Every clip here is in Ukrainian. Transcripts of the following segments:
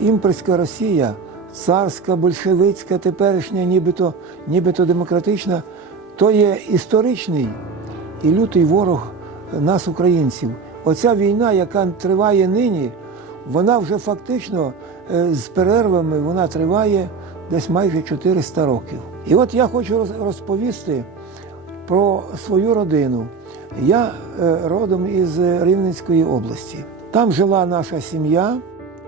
імперська Росія, царська, большевицька, теперішня, нібито, нібито демократична, то є історичний і лютий ворог нас, українців. Оця війна, яка триває нині, вона вже фактично е, з перервами вона триває десь майже 400 років. І от я хочу розповісти про свою родину. Я е, родом із Рівненської області. Там жила наша сім'я,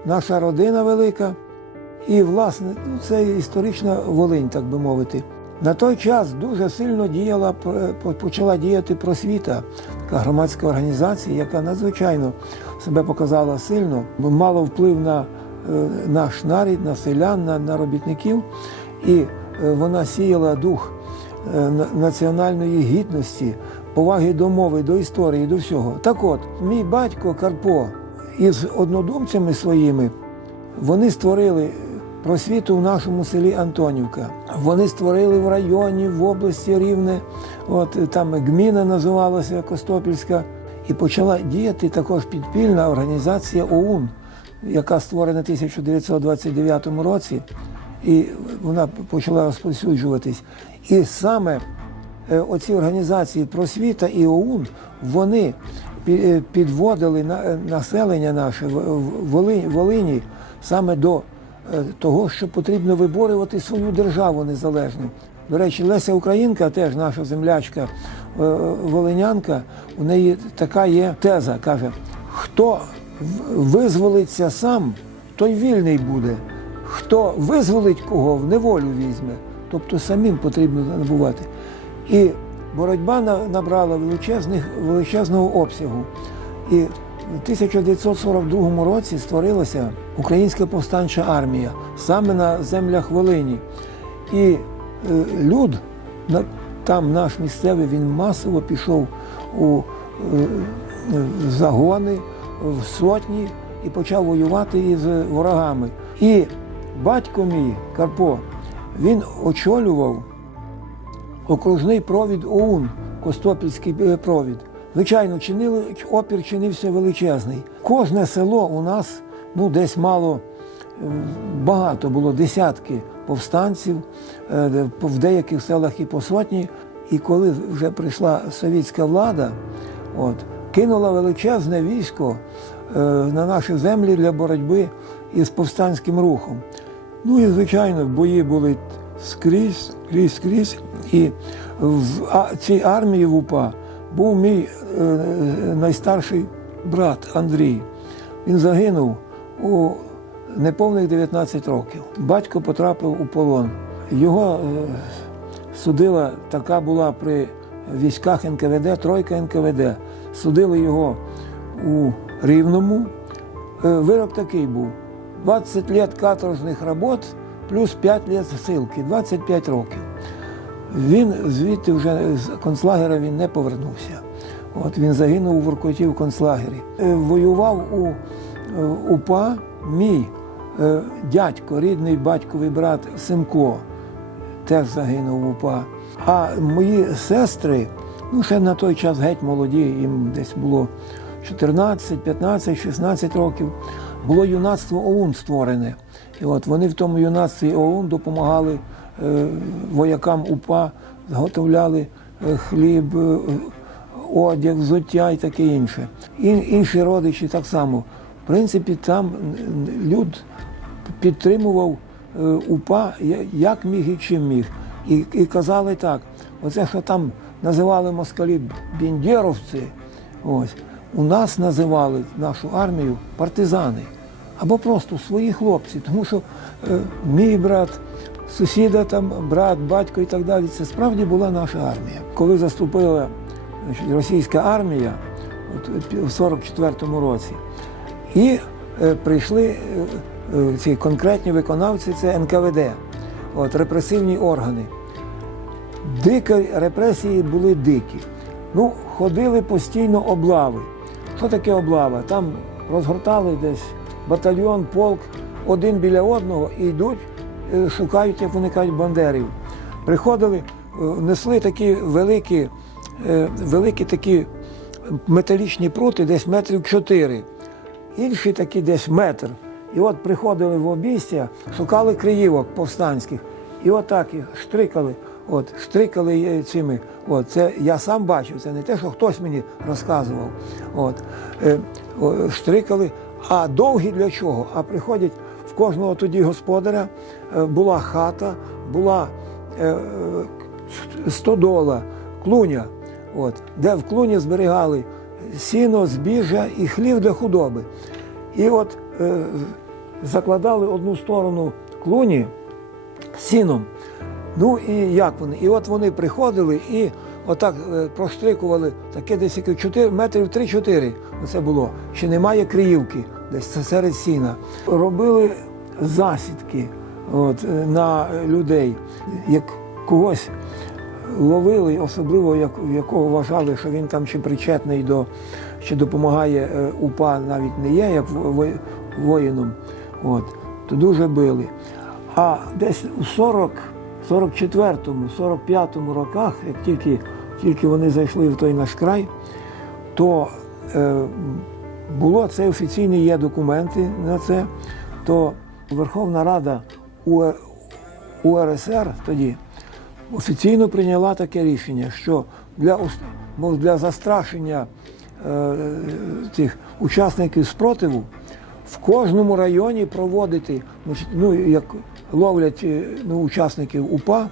наша родина велика. І, власне, ну, це історична Волинь, так би мовити. На той час дуже сильно діяла, почала діяти просвіта, така громадська організація, яка надзвичайно себе показала сильно, мала вплив на е, наш нарід, на селян, на, на робітників. І е, вона сіяла дух е, національної гідності, поваги до мови, до історії, до всього. Так от, мій батько Карпо із однодумцями своїми вони створили просвіту в нашому селі Антонівка. Вони створили в районі, в області Рівне, от там гміна називалася Костопільська, і почала діяти також підпільна організація ОУН, яка створена в 1929 році, і вона почала розповсюджуватись. І саме е, оці організації просвіта і ОУН вони е, підводили е, населення наше в- Волині, саме до е, того, що потрібно виборювати свою державу незалежну. До речі, Леся Українка, теж наша землячка е, волинянка, у неї така є теза, каже, хто визволиться сам, той вільний буде. Хто визволить кого, в неволю візьме. Тобто самим потрібно набувати. І боротьба набрала величезних, величезного обсягу. І в 1942 році створилася Українська повстанча армія саме на землях Волині. І е, люд, там наш місцевий, він масово пішов у е, загони, в сотні і почав воювати із ворогами. І батько мій Карпо, він очолював окружний провід ОУН, Костопільський е, провід. Звичайно, чинили, опір чинився величезний. Кожне село у нас ну, десь мало е, багато було десятки повстанців, е, в деяких селах і по сотні. І коли вже прийшла совєтська влада, от, кинула величезне військо на наші землі для боротьби із повстанським рухом. Ну і звичайно, бої були скрізь, скрізь, скрізь. І в цій армії в УПА був мій е, найстарший брат Андрій. Він загинув у неповних 19 років. Батько потрапив у полон. Його е, судила, така була при військах НКВД, тройка НКВД. Судили його у Рівному. Е, Вирок такий був: 20 лет каторжних робот плюс 5 лет ссылки, 25 років. Він звідти вже з концлагера він не повернувся. От він загинув у Воркуті в концлагері. Е, Воював у е, УПА мій е, дядько, рідний батьковий брат Симко, теж загинув в УПА. А мої сестри, ну ще на той час геть молоді, їм десь було 14, 15, 16 років, було юнацтво ОУН створене. І от вони в тому юнацтві ОУН допомагали е, воякам УПА, зготовляли е, хліб, е, одяг, взуття і таке інше. І, інші родичі так само. В принципі, там люд підтримував УПА як міг і чим міг. І, і казали так: оце, що там називали москалі біндєровці, ось, у нас називали нашу армію партизани або просто свої хлопці, тому що е, мій брат, сусіда, там, брат, батько і так далі, це справді була наша армія. Коли заступила значить, російська армія от, в 44-му році, і е, прийшли е, е, ці конкретні виконавці, це НКВД, от, репресивні органи. Дикі репресії були дикі. Ну, ходили постійно облави. Що таке облава? Там розгортали десь батальйон, полк один біля одного і йдуть, е, шукають, як вони кажуть, бандерів. Приходили, е, несли такі великі, е, великі такі металічні прути, десь метрів чотири. Інші такі десь метр. І от приходили в обійстя, шукали криївок повстанських. І отак їх штрикали. От, штрикали цими. От, це я сам бачив, це не те, що хтось мені розказував. От, е, о, штрикали. А довгі для чого? А приходять в кожного тоді господаря е, була хата, була е, е, стодола, клуня, от, де в клуні зберігали сіно, збіжжя і хлів для худоби. І от е, закладали одну сторону клуні сіном. Ну і як вони? І от вони приходили і отак е, проштрикували таке десь яке 4, метрів 3-4 оце було. Ще немає криївки, десь це серед сіна. Робили засідки от, е, на людей, як когось ловили, особливо як, якого вважали, що він там чи причетний до, чи допомагає е, УПА, навіть не є, як во- воїном, от, то дуже били. А десь у 40, 44-му, 45-му роках, як тільки, тільки вони зайшли в той наш край, то е, було це офіційні є документи на це, то Верховна Рада УРСР тоді офіційно прийняла таке рішення, що для, для застрашення е, цих учасників спротиву в кожному районі проводити, ну, як ловлять е, ну, учасників УПА е,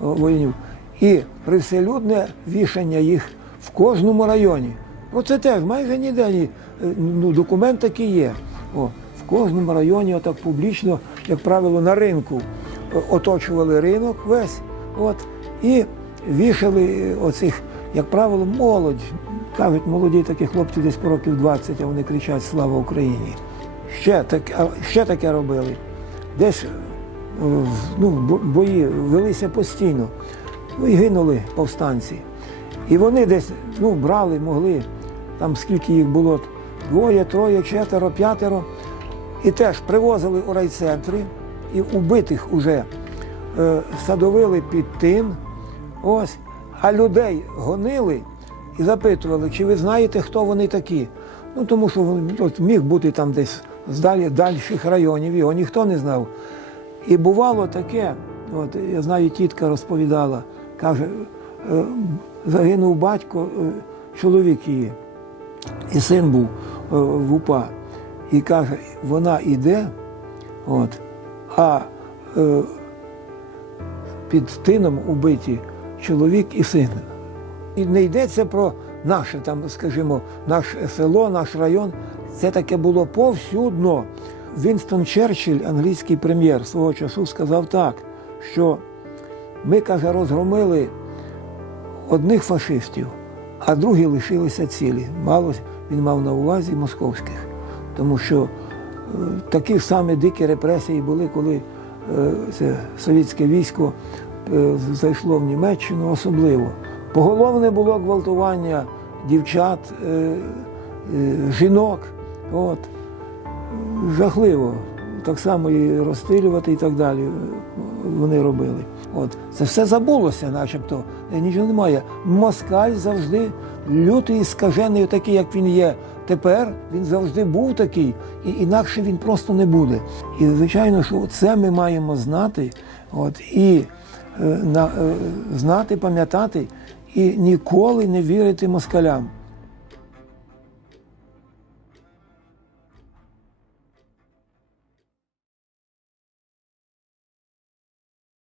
воїнів, і привселюдне вішання їх в кожному районі. Про це теж майже ніде ні, е, ну, документ такий є. О, в кожному районі, отак публічно, як правило, на ринку оточували ринок весь, от, і вішали оцих, як правило, молодь. Кажуть, молоді такі хлопці десь по років 20, а вони кричать Слава Україні. Ще, так, ще таке робили. Десь ну, бої велися постійно. Ну і гинули повстанці. І вони десь ну, брали, могли, там скільки їх було, двоє, троє, четверо, п'ятеро. І теж привозили у райцентри і убитих уже е, садовили під тин. Ось, а людей гонили і запитували, чи ви знаєте, хто вони такі. Ну тому що от, міг бути там десь з дальших районів, його ніхто не знав. І бувало таке, от я знаю, тітка розповідала, каже, е, загинув батько, е, чоловік її, і син був е, в УПА. І каже, вона йде, от, а під тином убиті чоловік і син. І не йдеться про наше там, скажімо, наше село, наш район. Це таке було повсюдно. Вінстон Черчилль, англійський прем'єр, свого часу сказав так, що ми, каже, розгромили одних фашистів, а другі лишилися цілі. Мало він мав на увазі московських. Тому що е, такі самі дикі репресії були, коли е, це совєтське військо е, зайшло в Німеччину особливо. Поголовне було гвалтування дівчат, жінок. От. Жахливо. Так само і розстрілювати і так далі вони робили. От. Це все забулося, начебто. Е, Нічого немає. Москаль завжди лютий скажений, такий, як він є тепер, він завжди був такий, і інакше він просто не буде. І звичайно, що це ми маємо знати, от, і е, на, е, знати, пам'ятати, і ніколи не вірити москалям.